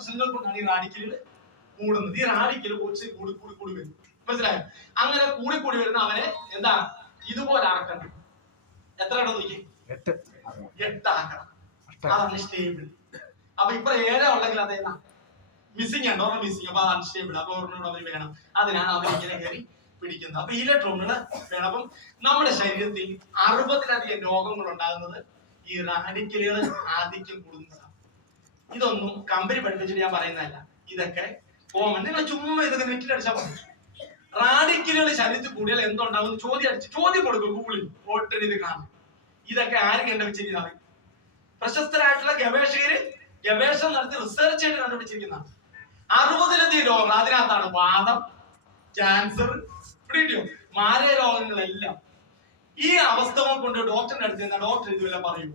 പ്രശ്നങ്ങൾ കൊണ്ടാണ് ഈ റാഡിക്കലുകൾ കൂടുന്നത്. ഈ റാഡിക്കൽ കൂടി വരും. മനസ്സിലായോ? അങ്ങനെ കൂടി വരുന്ന അവനെ എന്താ ഇതുപോലെ ആക്കണം. എത്ര ഇടം നോക്കി? 8 ആക്കണം. അതാണ് സ്റ്റേബിൾ. അപ്പൊ ഇപ്പൊ 7 ഉണ്ടെങ്കിൽ അതേതാ മിസ്സിംഗ് ആണ്, ഒരെണ്ണം മിസ്സിംഗ്. അപ്പൊ അൺസ്റ്റേബിൾ. അപ്പൊ ഒരെണ്ണം അവർ വേണം. അതിനാണ് അവർ ഇങ്ങനെ കയറി പിടിക്കുന്നത്. അപ്പൊ ഇലക്ട്രോണുകൾ വേണം. അപ്പം നമ്മുടെ ശരീരത്തിൽ 60-ലധികം രോഗങ്ങൾ ഉണ്ടാകുന്നത് ഈ റാഡിക്കലുകൾ ആധിക്യം കൂടുന്നതാണ്. ഇതൊന്നും കമ്പനി പഠിപ്പിച്ചിട്ട് ഞാൻ പറയുന്നതല്ല, ഇതൊക്കെ കോമൺ. നിങ്ങൾ ചുമ്മാ ഇതൊക്കെ നെറ്റിലടിച്ചാൽ മതി. റാഡിക്കലുകൾ ശരീരത്തിൽ കൂടിയാൽ എന്തുണ്ടാകും ചോദ്യം കൊടുക്കും ഗൂഗിളിൽ, ഓട്ടൻ ഇത് കാണും. ഇതൊക്കെ ആര് കണ്ടുപിടിച്ചിരിക്കുന്നതാണ്? പ്രശസ്തരായിട്ടുള്ള ഗവേഷകര് ഗവേഷണം നടത്തി റിസർച്ച് ചെയ്ത് കണ്ടുപിടിച്ചിരിക്കുന്നതാണ്. 60-ലധികം രോഗങ്ങൾ. അതിനകത്താണ് വാദം, ക്യാൻസർ, മാരക രോഗങ്ങളെല്ലാം. ഈ അവസ്ഥകൾ കൊണ്ട് ഡോക്ടറിന്റെ അടുത്ത് ഡോക്ടർ ഇതുവരെ പറയൂ,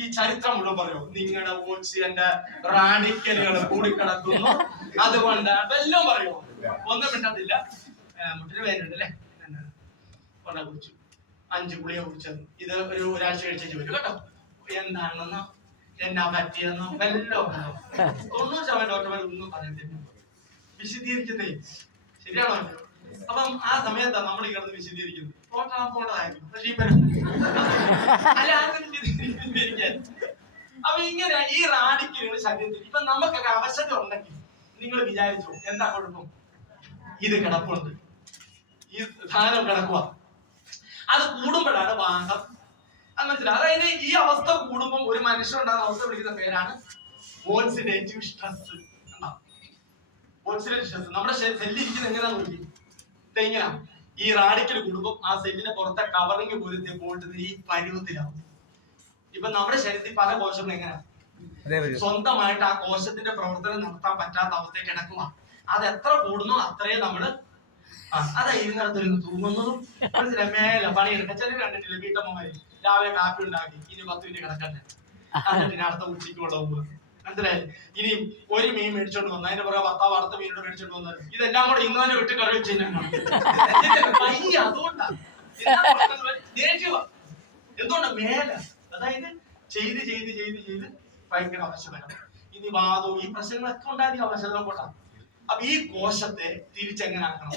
ഈ ചരിത്രം മുഴുവൻ പറയൂ, നിങ്ങളുടെ ഓക്സിജന്റെ റാഡിക്കലുകൾ കൂടിക്കിടക്കുന്നു, അതുകൊണ്ട് എല്ലാം പറയൂ. ഒന്നും മിണ്ടത്തില്ല. മുട്ടിന് വേദന അല്ലേ, കൊണ്ട കുടിച്ചു, 5 ഗുളിക കുടിച്ചത്. ഇത് ഒരാഴ്ച കഴിച്ചു വരും കേട്ടോ. എന്താണെന്നോ എന്നാ പറ്റിയെന്നോ വല്ലോ 90% ഡോക്ടർമാർ ഒന്നും പറയത്തില്ല, വിശദീകരിക്കുന്നേ. ശരിയാണോ? അപ്പം ആ സമയത്താണ് നമ്മൾ ഈ കിടന്ന് വിശദീകരിക്കുന്നത്. ഡോക്ടർ പോകേണ്ടതായിരുന്നു, പക്ഷേ അല്ല ആർക്കും വിശദീകരിക്കാൻ. അപ്പൊ ഇങ്ങനെ ഈ റാഡിക്കലുകൾ ശരീരത്തിൽ ഇപ്പൊ നമുക്കൊക്കെ അവശത ഉണ്ടെങ്കിൽ നിങ്ങൾ വിചാരിച്ചു എന്താ കുഴപ്പം? ഇത് കിടപ്പുണ്ട്, ഈ സാധനം കിടക്കുക. അത് കൂടുമ്പോഴാണ് വാദം. അത് മനസ്സിലായി. അതായത് ഈ അവസ്ഥ കൂടുമ്പോൾ ഒരു മനുഷ്യനുണ്ടാകുന്ന അവസ്ഥ വിളിക്കുന്ന പേരാണ് ഓക്സിഡേറ്റീവ് സ്ട്രെസ്. ഓക്സിഡേറ്റീവ് സ്ട്രെസ് നമ്മുടെ സെല്ലിരിക്കുന്നത് എങ്ങനെയാന്ന് നോക്കി. ഇതെങ്ങനെയാ ഈ റാഡിക്കൽ കൂടുമ്പോൾ ആ സെല്ലിനെ പുറത്തെ കവറിങ് പോലത്തെ പോയിട്ട് ഈ പരുവത്തിലാവും. ഇപ്പൊ നമ്മുടെ ശരീരത്തിൽ പല കോശങ്ങളും എങ്ങനെയാ സ്വന്തമായിട്ട് ആ കോശത്തിന്റെ പ്രവർത്തനം നടത്താൻ പറ്റാത്ത അവസ്ഥയിൽ കിടക്കുക. അത് എത്ര കൂടുന്നോ അത്രയും നമ്മള് അതാ ഇരുന്നിടത്തിരുന്ന് തൂങ്ങുന്നതും. മനസ്സിലായി? മേലെ പണിയെടുക്കാൻ ചിലർ കണ്ടിട്ടില്ല, വീട്ടമ്മമാര് രാവിലെ കാപ്പി ഉണ്ടാക്കി ഇനി 10 മിനിറ്റ് കിടക്കണ്ടേ, എന്നിട്ട് അടുത്ത ഉച്ചയ്ക്ക് കൊണ്ടുപോകുക. മനസ്സിലായി? ഇനി ഒരു മീൻ മേടിച്ചോണ്ട് വന്നു, അതിന്റെ പുറകെ ഭർത്താവ് അടുത്ത മീനോട് മേടിച്ചോണ്ട് വന്നത്. ഇതെല്ലാം കൂടെ ഇന്ന് തന്നെ വിട്ട് കറി വെച്ച് കഴിഞ്ഞാൽ അതുകൊണ്ടാണ് ദേഷ്യവാ. എന്തുകൊണ്ടാ? മേല അതായത് ചെയ്ത് ഭയങ്കര അവശത. ഇനി വാദവും ഈ പ്രശ്നങ്ങളൊക്കെ ഉണ്ടായി അവശത കൊണ്ടാണ്. അപ്പൊ ഈ കോശത്തെ തിരിച്ചെങ്ങനെ ആക്കണം?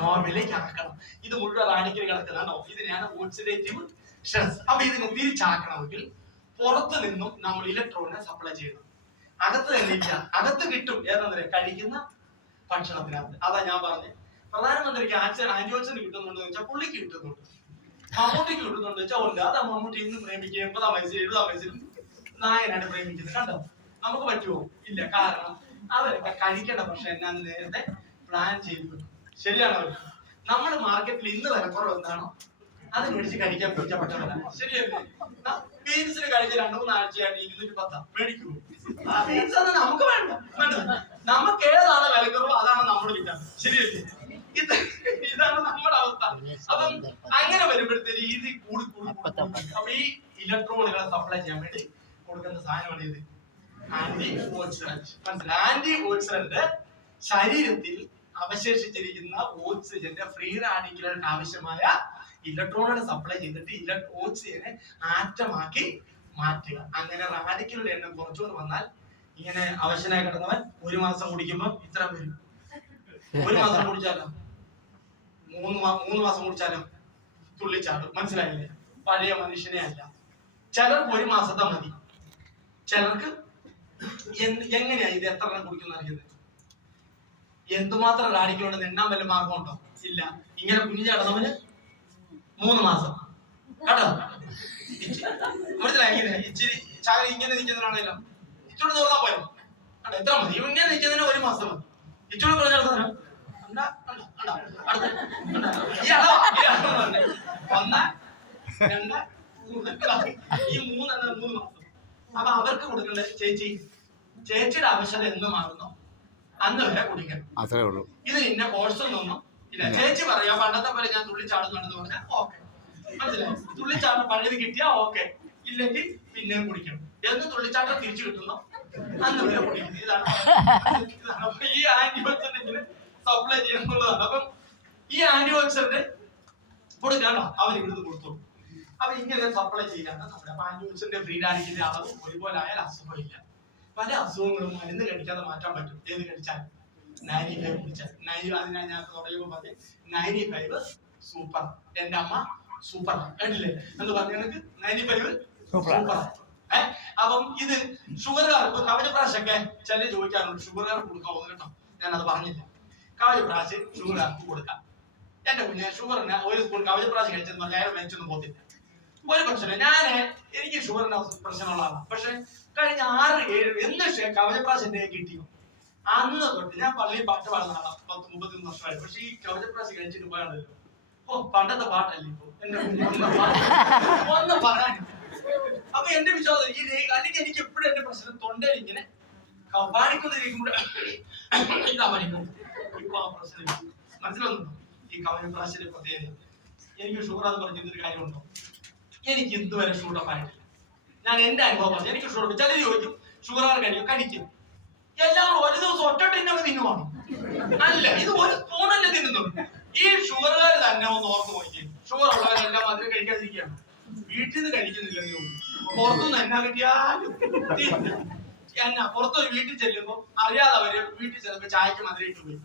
നോർമലിലേക്ക് ആക്കണം. ഇത് മുഴുവൻ റാഡിക്കൽ കിടക്കുന്നതാണോ? ഇതിനെയാണ് ഓക്സിഡേറ്റീവ് സ്ട്രെസ്. അപ്പൊ ഇതിനെ തിരിച്ചാക്കണമെങ്കിൽ പുറത്തു നിന്നും നമ്മൾ ഇലക്ട്രോണിനെ സപ്ലൈ ചെയ്യണം. അകത്ത് തന്നെ ഇല്ല, അകത്ത് കിട്ടും. ഏതാ? കഴിക്കുന്ന ഭക്ഷണത്തിനകത്ത്. അതാ ഞാൻ പറഞ്ഞത്. പ്രധാനമന്ത്രിക്ക് ആന്റിഓക്സിഡന്റ് കിട്ടുന്നുണ്ടെന്ന് വെച്ചാൽ പുള്ളിക്ക് കിട്ടുന്നുണ്ട്, മമ്മൂട്ടിക്ക് കിട്ടുന്നുണ്ട് വെച്ചാൽ ഉണ്ട്. അതാ മമ്മൂട്ടി ഇന്ന് പ്രേമിക്കുക 80-ആം വയസ്സിൽ 70-ആം വയസ്സിൽ നായനാണ് പ്രേമിക്കുന്നത്. കണ്ടോ? നമുക്ക് പറ്റുമോ? ഇല്ല. കാരണം അവരൊക്കെ കഴിക്കേണ്ട ഭക്ഷണം എന്നാന്ന് നേരത്തെ പ്ലാൻ ചെയ്തു. ശരിയാണോ? നമ്മൾ മാർക്കറ്റിൽ ഇന്ന് വിലക്കുറവ് എന്താണോ അത് മേടിച്ച് കഴിക്കാൻ പറ്റപ്പെട്ടവരാണ്. ശരിയല്ലേ? ബീൻസിന് കഴിച്ച് 2-3 ആഴ്ചയായിട്ട് 210 മേടിക്കൂ. ആ ബീൻസ് അത് നമുക്ക് വേണ്ട. നമുക്ക് ഏതാണ് വിലക്കുറവ് അതാണ് നമ്മൾ കിട്ടാൻ. ശരിയല്ലേ? ഇതാണ് നമ്മുടെ അവസ്ഥ. അപ്പം അങ്ങനെ വരുമ്പോഴത്തേക്ക് ഇത് കൂടി. അപ്പൊ ഈ ഇലക്ട്രോണുകളെ സപ്ലൈ ചെയ്യാൻ വേണ്ടി കൊടുക്കുന്ന സാധനമാണ് ഇത് ആന്റി ഓക്സിഡന്റ്. മനസ്സിലായി? ആന്റി ഓക്സിഡന്റ് ശരീരത്തിൽ അവശേഷിച്ചിരിക്കുന്ന ഓക്സിജന്റെ ഫ്രീ റാഡിക്കലുകൾക്ക് ആവശ്യമായ ഇലക്ട്രോണുകൾ സപ്ലൈ ചെയ്തിട്ട് ഓക്സിജനെ ആറ്റമാക്കി മാറ്റുക. അങ്ങനെ റാഡിക്കലുടെ എണ്ണം കുറച്ചുകൊണ്ട് വന്നാൽ ഇങ്ങനെ അവശനായി കിടന്നവൻ 1 മാസം കുടിക്കുമ്പോൾ ഇത്ര വരും. 1 മാസം കുടിച്ചാലോ 3 മാസം കുടിച്ചാലോ തുള്ളിച്ചാടും. മനസ്സിലായില്ലേ? പഴയ മനുഷ്യനെ അല്ല. ചിലർക്ക് 1 മാസത്തെ മതി. ചിലർക്ക് എങ്ങനെയാ ഇത് എത്ര എണ്ണം കുടിക്കുന്ന അറിയുന്നത്? എന്തുമാത്രം റാഡിക്കലുണ്ടെന്ന് എണ്ണാൻ വല്ല മാർഗമുണ്ടോ? ഇല്ല. ഇങ്ങനെ കുഞ്ഞു ചടന്നവന് 3 മാസം കേട്ടോ. മനസ്സിലായി? ഇച്ചിരി ചാകര ഇങ്ങനെ നിൽക്കുന്നതിനാണല്ലോ ഇച്ചോട് തോന്നാൻ പോയോ? എത്ര മതി? ഇങ്ങനെ നിൽക്കുന്നതിന് 1 മാസം മതി. ഇച്ചോട് കുറഞ്ഞ നടത്തുന്ന 1, 2, 3 ഈ 3 മാസം. അപ്പൊ അവർക്ക് കൊടുക്കേണ്ട ചേച്ചിയുടെ ആവശ്യത എന്ന് മാറുന്നോ അന്ന് വരെ കുടിക്കണം. അത്രേ ഉള്ളൂ. ഇത് ഇന്ന കോഴ്സൊന്നും ഇല്ല. ചേച്ചി പറയാ പണ്ടത്തെ പോലെ ഞാൻ തുള്ളിച്ചാടുന്നുണ്ടെന്ന് പറഞ്ഞാൽ ഓക്കെ. മനസ്സിലായി? തുള്ളിച്ചാട്ടം പഴയത് കിട്ടിയാ ഓക്കെ, ഇല്ലെങ്കിൽ പിന്നെയും കുടിക്കണം. എന്ന് തുള്ളിച്ചാട്ടം തിരിച്ചു കിട്ടുന്നോ അന്ന് വരെ കുടിക്കണം. ഇതാണ് ഈ ആന്റിഓക്സിഡന്റിന് സപ്ലൈ ചെയ്യുന്നുള്ളതാണ്. അപ്പം ഈ ആന്റിഓക്സിഡന്റ് കൊടുക്കാണോ അവൻ ഇവിടുന്ന് കൊടുത്തോളൂ. അപ്പൊ ഇങ്ങനെ സപ്ലൈ ചെയ്യാനാണ് നമ്മുടെ. അപ്പൊ ആന്റിഓക്സിഡന്റ് ഫ്രീ റാഡിക്കലിന്റെ അളവ് ഒരുപോലെ ആയാൽ അസുഖമില്ല. പല അസുഖങ്ങളും മരുന്ന് കഴിക്കാതെ മാറ്റാൻ പറ്റും. ഏത് കഴിച്ചാൽ? 95 കുടിച്ചാൽ. അതിനായി ഞാൻ തുടങ്ങിയപ്പോൾ പറഞ്ഞു 95 സൂപ്പർ. എന്റെ അമ്മ സൂപ്പർ കേട്ടില്ലേ എന്ന് പറഞ്ഞു. 95 സൂപ്പർ. അപ്പം ഇത് ഷുഗറുകാർക്ക് കവചപ്രാശൊക്കെ ചില ചോദിക്കാറുണ്ട്, ഷുഗറുകാർക്ക് കൊടുക്കാവോ കേട്ടോ. ഞാനത് പറഞ്ഞില്ല. കവചപ്രാശ് ഷുഗറുകാർക്ക് കൊടുക്കാം. എന്റെ കുഞ്ഞെ ഷുഗറിന് ഒരു സ്പൂൺ കവചപ്രാശ് കഴിച്ചെന്ന് നേരെ മേടിച്ചൊന്നും പോത്തില്ല. ഒരു പ്രശ്നം. എനിക്ക് ഷുഗറിന്റെ പ്രശ്നമുള്ള ആളാണ്. പക്ഷെ കഴിഞ്ഞ 6-7 എന്ന് കവചപ്രാശ് എന്റെ കിട്ടിയോ അന്ന് തൊട്ട് ഞാൻ പള്ളിയിൽ പാട്ട് പാടുന്ന ആളാണ്. 10-33 വർഷമായി. പക്ഷെ ഈ കവചപ്രാശ് കഴിച്ചിട്ട് പോയാണല്ലോ. ഓ പണ്ടത്തെ പാട്ടല്ലേ ഇപ്പൊ എന്റെ ഒന്നും പറയാനില്ല. അപ്പൊ എന്റെ വിശ്വാസം അല്ലെങ്കിൽ എനിക്ക് എപ്പോഴും എന്റെ പ്രശ്നം തൊണ്ടയിൽ ഇങ്ങനെ പാടിക്കൊണ്ടിരിക്കുമ്പോൾ ഇതാ പഠിക്കുന്നത്. ഇപ്പൊ ആ പ്രശ്നം മനസ്സിലാവുന്നുണ്ടോ? ഈ കവചപ്രാശിന്റെ പ്രത്യേകത. എനിക്ക് ഷുഗർ എന്ന് പറഞ്ഞൊരു കാര്യമുണ്ടോ? എനിക്ക് ഇതുവരെ ഷുഗർ ആയിട്ടില്ല. ഞാൻ എന്റെ അനുഭവം പറഞ്ഞു. എനിക്ക് ഷുഗർ ചിലർ ചോദിക്കും ഷുഗർ കഴിക്കും. എല്ലാം ഒരു ദിവസം ഒറ്റ ടിന്നങ്ങ് തിന്നുവാണ്. അല്ല, ഇത് ഒരു സ്പൂണല്ലേ തിന്നുന്നുള്ളൂ. ഈ ഷുഗറുകാർ തന്നെ ഒന്ന് ഓർത്ത് നോക്കി. ഷുഗർ ഉള്ളവരെല്ലാം മധുരം കഴിക്കാതിരിക്കുകയാണ്. വീട്ടിൽ നിന്ന് കഴിക്കുന്നില്ലെന്നേ ഉള്ളൂ. പുറത്തുനിന്ന് എന്നാ കിട്ടിയാലും എന്നാ പുറത്തൊരു വീട്ടിൽ ചെല്ലുമ്പോ അറിയാതെ അവര് വീട്ടിൽ ചെല്ലുമ്പോ ചായക്ക് മധുരം ഇട്ട് പോയി.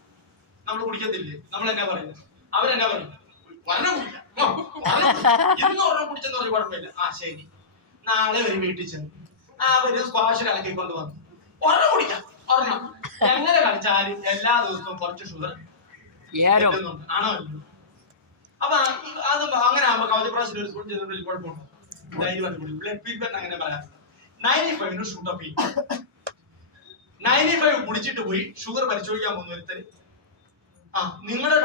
നമ്മൾ കുടിക്കത്തില്ലേ? നമ്മൾ എന്നാ പറയുന്നത്? അവരെന്നാ പറയും? ഒരെണ്ണം കുടിക്കാം, ഇന്ന് ഒരെണ്ണം കുടിച്ചെന്ന് പറഞ്ഞ കുഴപ്പമില്ല. ആ ശരി. നാളെ ഒരു വീട്ടിൽ ചെന്നു അവര് സ്ക്വാഷ് കലക്കിക്കൊണ്ട് വന്നു. ഒരെണ്ണം കുടിക്കാം, ഒരെണ്ണം. എങ്ങനെ കളിച്ചാലും എല്ലാ ദിവസവും കുറച്ച് ഷുഗർ ആണോ? അപ്പൊ അത് അങ്ങനെ ആകുമ്പോ കവചപ്രാശിന്റെ ഒരു സ്പൂൺ ചെയ്തിട്ട് കുഴപ്പമുണ്ടോ? ധൈര്യമായിട്ട് കുടി. ബ്ലഡ് ഫീഡ്ബാക്ക് അങ്ങനെ പറയാം. 95 ഷുഗർ പി 95 കുടിച്ചിട്ട് പോയി ഷുഗർ പരിശോധിക്കാൻ പോകുന്ന ഒരുത്തര് നിങ്ങളുടെ